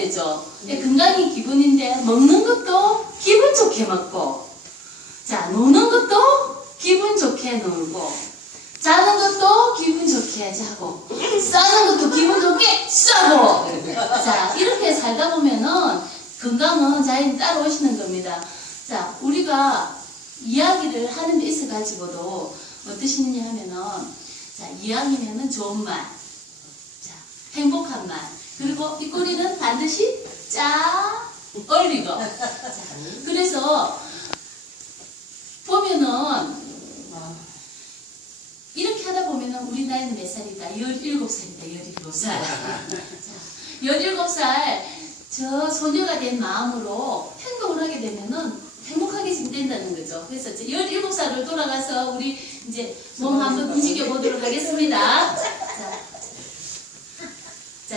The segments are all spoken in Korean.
되죠. 예, 건강이 기분인데 먹는 것도 기분 좋게 먹고 자 노는 것도 기분 좋게 놀고 자는 것도 기분 좋게 자고 싸는 것도 기분 좋게 싸고 자 이렇게 살다 보면은 건강은 자연히 따라오시는 겁니다. 자 우리가 이야기를 하는 데 있어 가지고도 어떠시느냐 하면은 자 이왕이면은 좋은 말, 자 행복한 말 그리고 이 꼬리는 반드시 쫙 올리고 자, 그래서 보면은 이렇게 하다 보면은 우리 나이는 몇 살이다? 17살이다, 17살. 자, 17살 저 소녀가 된 마음으로 행동을 하게 되면은 행복하게 지낸다는 거죠. 그래서 이제 17살을 돌아가서 우리 이제 몸 한번 움직여 보도록 하겠습니다.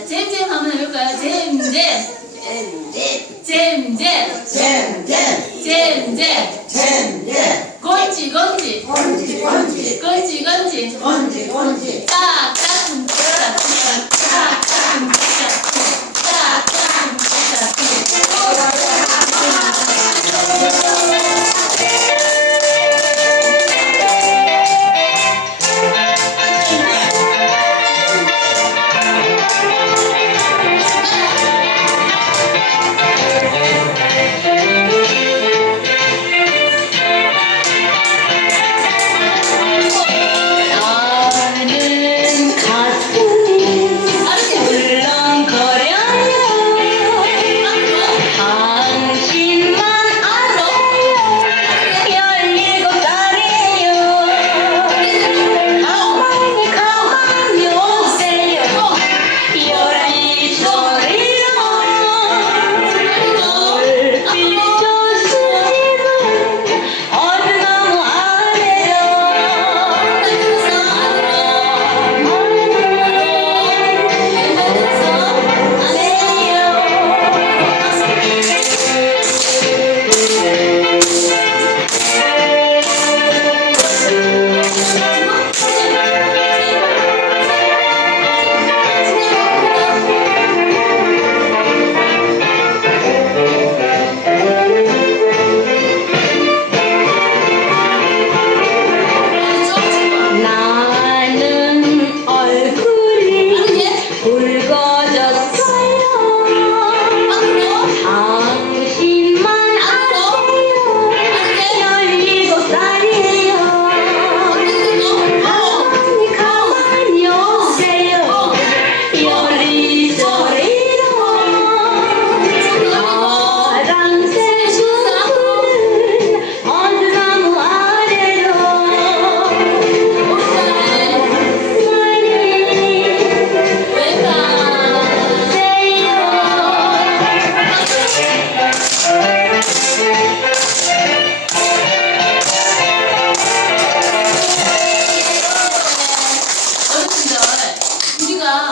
잼잼 한번 해볼까요? 잼잼. 잼잼. 잼잼. 잼잼. 건지 건지. 건지 건지. 건지 건지. 건지 딱 딱.